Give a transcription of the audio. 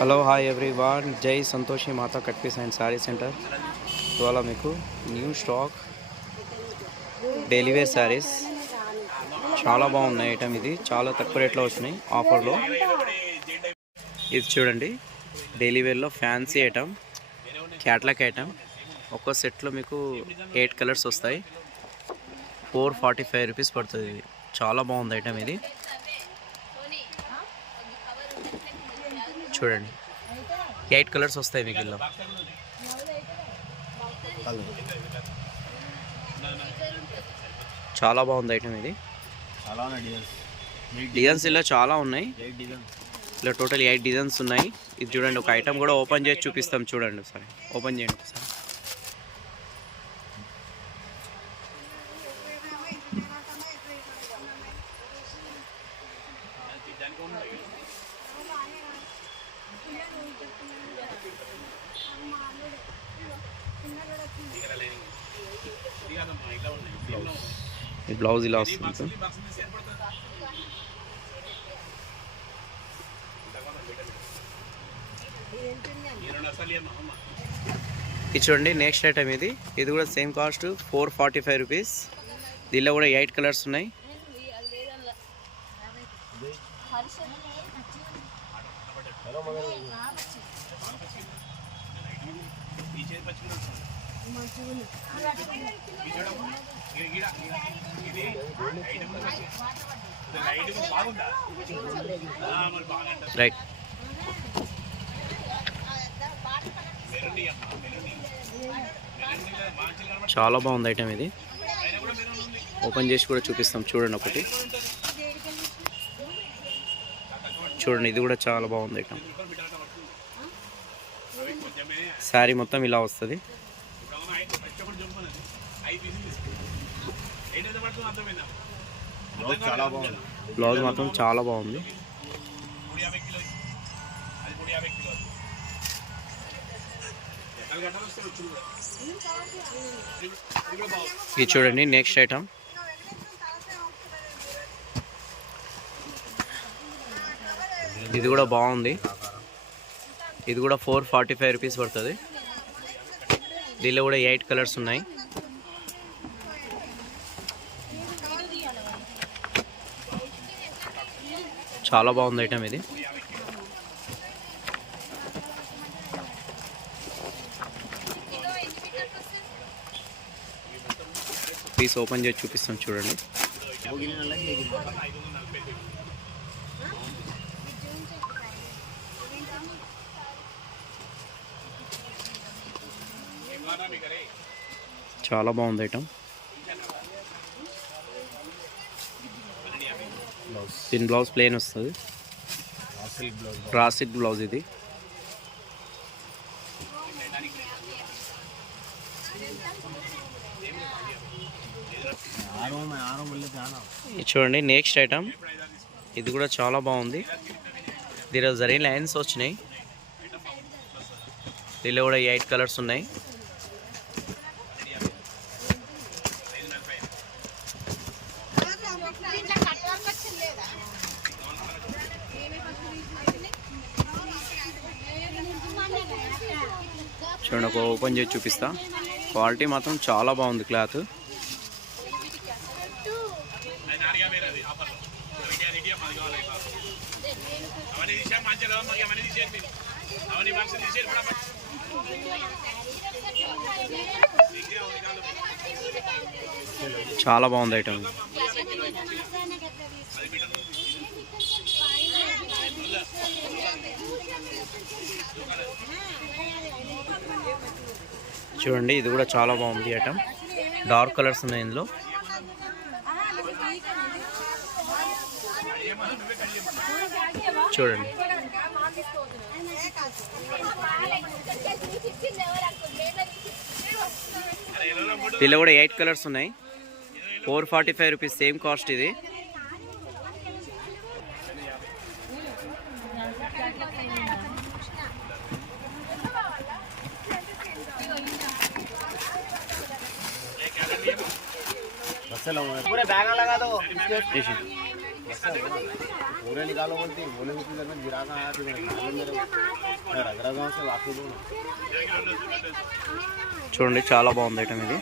Hello hi everyone, Jai Santoshi Mata cut piece and sari centre. ఇవాళ మీకు new stock daily wear saris చాలా బాగున్నాయి. ఐటమ్ ఇది చాలా తక్కువ రేట్లో వచ్చినాయి ఆఫర్లో. ఇది చూడండి, డైలీ వేర్లో ఫ్యాన్సీ ఐటమ్, క్యాట్లాక్ ఐటమ్. ఒక్కో సెట్లో మీకు 8 కలర్స్ వస్తాయి. 445 రూపీస్ పడుతుంది. ఇది చాలా బాగుంది ఐటమ్. ఇది చూడండి, 8 కలర్స్ వస్తాయి మీకు ఇలా. చాలా బాగుంది ఐటమ్. ఇది డిజైన్స్ ఇలా చాలా ఉన్నాయి. ఇలా టోటల్ 8 డిజైన్స్ ఉన్నాయి. ఇది చూడండి, ఒక ఐటమ్ కూడా ఓపెన్ చేసి చూపిస్తాం. చూడండి ఒకసారి, ఓపెన్ చేయండి ఒకసారి. ఈ బ్లౌజ్ ఇలా వస్తుంది. ఇది చూడండి, నెక్స్ట్ ఐటమ్. ఇది కూడా సేమ్ కాస్ట్ 445 రూపీస్. దీనిలో కూడా 8 కలర్స్ ఉన్నాయి. రైట్, చాలా బాగుంది ఐటమ్. ఇది ఓపెన్ చేసి కూడా చూపిస్తాం. చూడండి ఒకటి, చూడండి. ఇది కూడా చాలా బాగుంది ఐటమ్. శారీ మొత్తం ఇలా వస్తుంది. బ్లౌజ్ మాత్రం చాలా బాగుంది. ఇది చూడండి, నెక్స్ట్ ఐటమ్. ఇది కూడా బాగుంది. ఇది కూడా 445 రూపీస్ పడుతుంది. దీనిలో కూడా 8 కలర్స్ ఉన్నాయి. చాలా బాగుంది ఐటమ్. ఇది పీస్ ఓపెన్ చేసి చూపిస్తాం. చూడండి, చాలా బాగుంది ఐటమ్. దీని బ్లౌజ్ ప్లెయిన్ వస్తుంది. Raw silk blouse. ఇది చూడండి, నెక్స్ట్ ఐటమ్. ఇది కూడా చాలా బాగుంది. దీనిలో జరిగిన లైన్స్ వచ్చినాయి. దీనిలో కూడా 8 కలర్స్ ఉన్నాయి. చూడండి, ఒక ఓపెన్ చేసి చూపిస్తా. క్వాలిటీ మాత్రం చాలా బాగుంది. క్లాత్ చాలా బాగుంది ఐటమ్. చూడండి, ఇది కూడా చాలా బాగుంది ఐటమ్. డార్క్ కలర్స్ ఉన్నాయి ఇందులో. చూడండి, దీనిలో కూడా 8 కలర్స్ ఉన్నాయి. 445 రూపీస్ సేమ్ కాస్ట్. ఇది पूरे बैग लगा दो। पूरे निकालो बोलती बोले कि इधर में गिरा का आया तो मेरे रगड़ा गांव से वापस చూడండి చాలా బాగుంది ఐటమ్ ఇది.